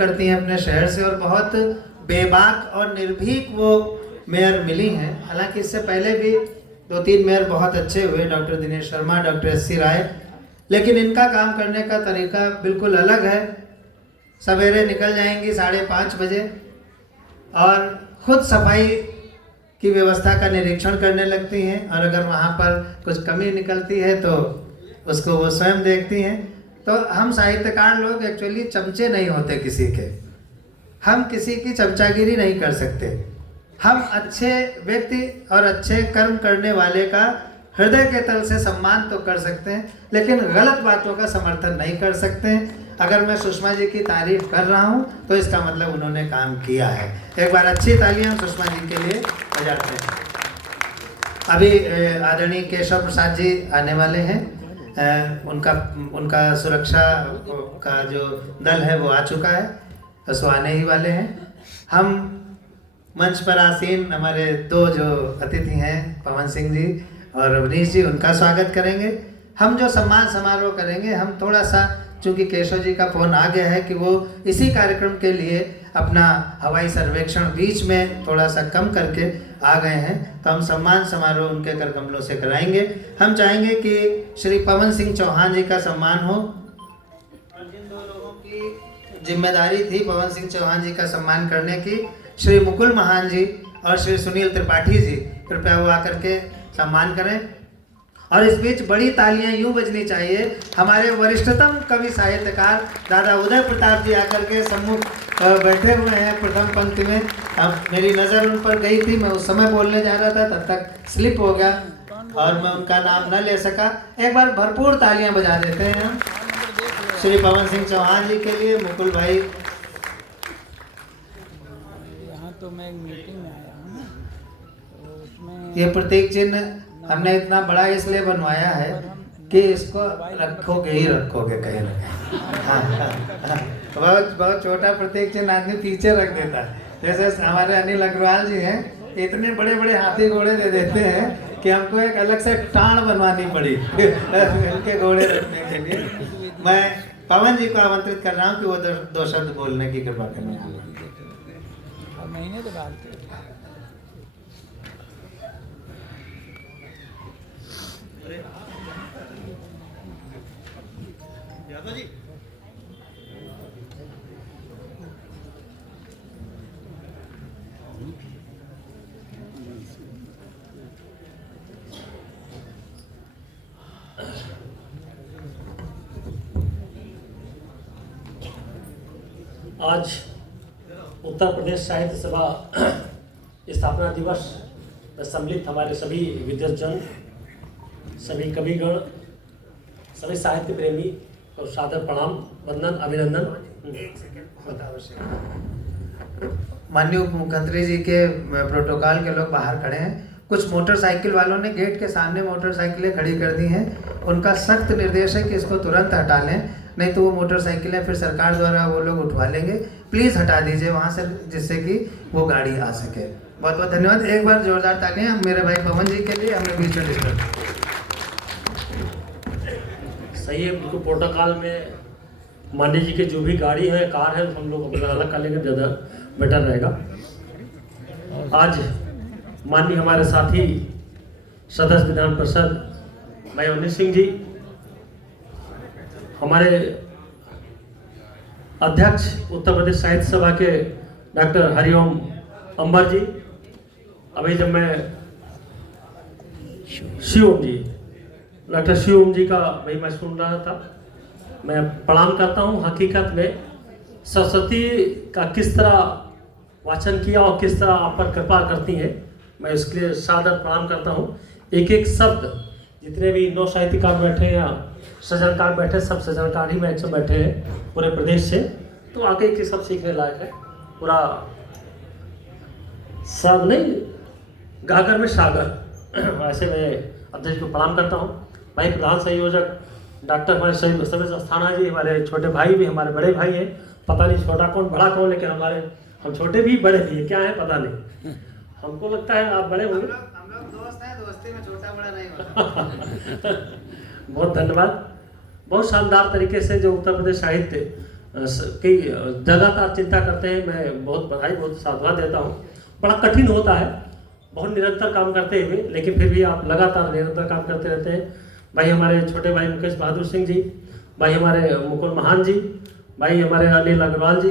करती हैं अपने शहर से और बहुत बेबाक और निर्भीक वो मेयर मिली हैं। हालांकि इससे पहले भी 2-3 मेयर बहुत अच्छे हुए, doctor Dinesh Sharma, doctor S C. Rai, लेकिन इनका काम करने का तरीका बिल्कुल अलग है। सवेरे निकल जाएंगी 5:30 बजे और खुद सफाई की व्यवस्था का निरीक्षण करने लगती हैं, और अगर वहाँ पर कुछ कमी निकलती है तो उसको वो स्वयं देखती हैं। तो हम साहित्यकार लोग एक्चुअली चमचे नहीं होते किसी के, हम किसी की चमचागिरी नहीं कर सकते। हम अच्छे व्यक्ति और अच्छे कर्म करने वाले का हृदय के तल से सम्मान तो कर सकते हैं, लेकिन गलत बातों का समर्थन नहीं कर सकते हैं। अगर मैं सुषमा जी की तारीफ कर रहा हूं तो इसका मतलब उन्होंने काम किया है। एक बार अच्छी तालियां सुषमा जी के लिए बजाते हैं। अभी आदरणीय केशव प्रसाद जी आने वाले हैं। उनका सुरक्षा का जो दल है वो आ चुका है, बस वो आने ही वाले हैं। हम मंच पर आसीन हमारे 2 जो अतिथि हैं, पवन सिंह जी और अवनीश जी, उनका स्वागत करेंगे। हम जो सम्मान समारोह करेंगे, हम थोड़ा सा, चूँकि केशव जी का फ़ोन आ गया है कि वो इसी कार्यक्रम के लिए अपना हवाई सर्वेक्षण बीच में थोड़ा सा कम करके आ गए हैं, तो हम सम्मान समारोह उनके कर कमलों से कराएंगे। हम चाहेंगे कि श्री पवन सिंह चौहान जी का सम्मान हो, और जिन 2 लोगों की जिम्मेदारी थी पवन सिंह चौहान जी का सम्मान करने की, श्री मुकुल महान जी और श्री सुनील त्रिपाठी जी, कृपया वो आकर के सम्मान करें। और इस बीच बड़ी तालियां यूं बजनी चाहिए, हमारे वरिष्ठतम कवि साहित्यकार दादा उदय प्रताप जी आकर के सम्मुख बैठे हुए हैं प्रथम पंक्ति में। अब मेरी नज़र उन पर गई थी, मैं उस समय बोलने जा रहा था, तब तक स्लिप हो गया और मैं उनका नाम न ले सका। एक बार भरपूर तालियां बजा देते हैं हम श्री पवन सिंह चौहान जी के लिए। मुकुल भाई, यहाँ तो मैं एक मीटिंग में आया हूँ ना, तो उसमें ये प्रतीक चिन्ह हमने इतना बड़ा इसलिए बनवाया है कि इसको रखोगे ही रखोगे कहीं ना कहीं। हाँ, बहुत बहुत छोटा प्रतीक चिन्ह आदमी पीछे रख देता है। जैसे हमारे अनिल अग्रवाल जी हैं, इतने बड़े बड़े हाथी घोड़े दे देते हैं कि हमको एक अलग से टाण बनवानी पड़ी उनके घोड़े रखने के लिए। मैं पवन जी को आमंत्रित कर रहा हूँ कि वो 2 शब्द बोलने की कृपा करें। महीने तो डालते यादव जी, आज उत्तर प्रदेश साहित्य सभा स्थापना दिवस में सम्मिलित हमारे सभी विद्वज्जन, सभी कविगण, सभी साहित्य प्रेमी को सादर प्रणाम, वंदन, अभिनंदन। माननीय उप मुख्यमंत्री जी के प्रोटोकॉल के लोग बाहर खड़े हैं। कुछ मोटरसाइकिल वालों ने गेट के सामने मोटरसाइकिलें खड़ी कर दी हैं। उनका सख्त निर्देश है कि इसको तुरंत हटा लें, नहीं तो वो मोटरसाइकिलें फिर सरकार द्वारा वो लोग उठवा लेंगे। प्लीज़ हटा दीजिए वहाँ से, जिससे कि वो गाड़ी आ सके। बहुत बहुत धन्यवाद। एक बार जोरदार तालियां मेरे भाई पवन जी के लिए, हमने बीच में डिस्कस। सही है, बिल्कुल प्रोटोकॉल में माननीय जी के जो भी गाड़ी है, कार है, हम लोग अपना अलग कर लेंगे, ज़्यादा बेटर रहेगा। आज माननीय हमारे साथी सदस्य विधान परिषद भाई अवनीश सिंह जी, हमारे अध्यक्ष उत्तर प्रदेश साहित्य सभा के डॉक्टर हरिओम अंबर जी, अभी जब मैं शिवम जी, डॉक्टर शिवम जी का भाई मैं सुन रहा था, मैं प्रणाम करता हूँ। हकीकत में सरस्वती का किस तरह वाचन किया और किस तरह आप पर कृपा करती हैं, मैं इसके लिए सादर प्रणाम करता हूँ। एक एक शब्द, जितने भी 9 साहित्यकार बैठे हैं या सृजनकार बैठे, सब सृजनकार ही में बैठे हैं पूरे प्रदेश से, तो आगे के सब सीखने लायक है। पूरा सब नहीं, गागर में सागर। ऐसे मैं अध्यक्ष को प्रणाम करता हूँ। भाई प्रधान संयोजक डॉक्टर हमारे सभी अस्थाना जी, हमारे छोटे भाई भी, हमारे बड़े भाई हैं। पता नहीं छोटा कौन बड़ा कौन, लेकिन हम छोटे भी बड़े भी, क्या है पता नहीं, हमको लगता है आप बड़े होंगे। हम लोग दोस्त हैं, दोस्ती में छोटा बड़ा नहीं होता। बहुत धन्यवाद। बहुत शानदार तरीके से जो उत्तर प्रदेश साहित्य कई लगातार चिंता करते हैं। मैं बहुत बधाई, बहुत साधुवाद देता हूँ। बड़ा कठिन होता है बहुत निरंतर काम करते हुए, लेकिन फिर भी आप लगातार निरंतर काम करते रहते हैं। भाई हमारे छोटे भाई मुकेश बहादुर सिंह जी, भाई हमारे मुकुल महान जी, भाई हमारे अनिल अग्रवाल जी,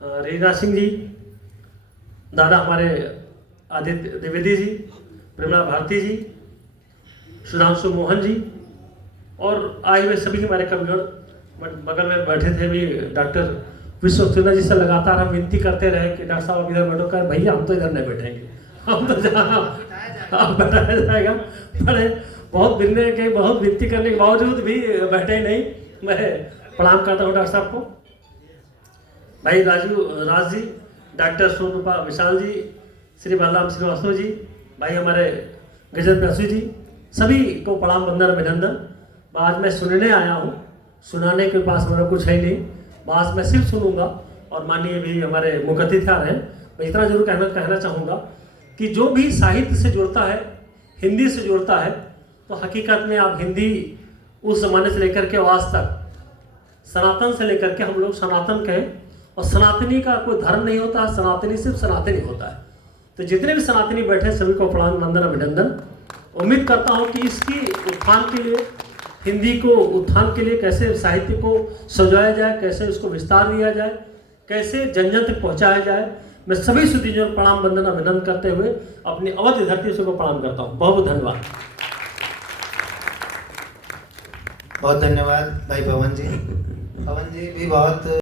रीना सिंह जी, दादा हमारे आदित्य द्विवेदी जी, प्रेमला भारती जी, सुधांशु मोहन जी और आए हुए सभी हमारे कविगण। बगल में बैठे थे भी डॉक्टर विश्व सिन्हा जी से लगातार हम विनती करते रहे कि डॉक्टर साहब इधर बैठो, कर भैया हम तो इधर नहीं बैठेंगे, हम तो जहाँ बैठाया जाएगा। पर बहुत विनय के, बहुत विनती करने के बावजूद भी बैठे नहीं। मैं प्रणाम करता हूँ डॉक्टर साहब को। भाई राज जी, डॉक्टर सोनरूपा विशाल जी, श्री बलराम श्रीवास्तव जी, भाई हमारे गजेंद्र बसु जी, सभी को प्रणाम वंदन अभिनंदन। आज मैं सुनने आया हूँ, सुनाने के पास मेरा कुछ है नहीं, बात मैं सिर्फ सुनूंगा। और माननीय भी हमारे मुख्य अतिथि हैं, मैं इतना जरूर कहना चाहूँगा कि जो भी साहित्य से जुड़ता है, हिंदी से जुड़ता है, तो हकीकत में आप हिंदी उस ज़माने से लेकर के आज तक, सनातन से लेकर के हम लोग सनातन कहें, और सनातनी का कोई धर्म नहीं होता, सनातनी सिर्फ सनातनी होता है। तो जितने भी सनातनी बैठे सभी को प्रणाम वंदन अभिनंदन। उम्मीद करता हूँ कि इसकी उत्थान के लिए, हिंदी को उत्थान के लिए कैसे साहित्य को सजाया जाए, कैसे उसको विस्तार दिया जाए, कैसे जन जन तक पहुँचाया जाए, मैं सभी सुधीजनों को प्रणाम वंदन अभिनंदन करते हुए अपनी अवध धरती से को प्रणाम करता हूँ। बहुत बहुत धन्यवाद। बहुत धन्यवाद भाई पवन जी। पवन जी भी बहुत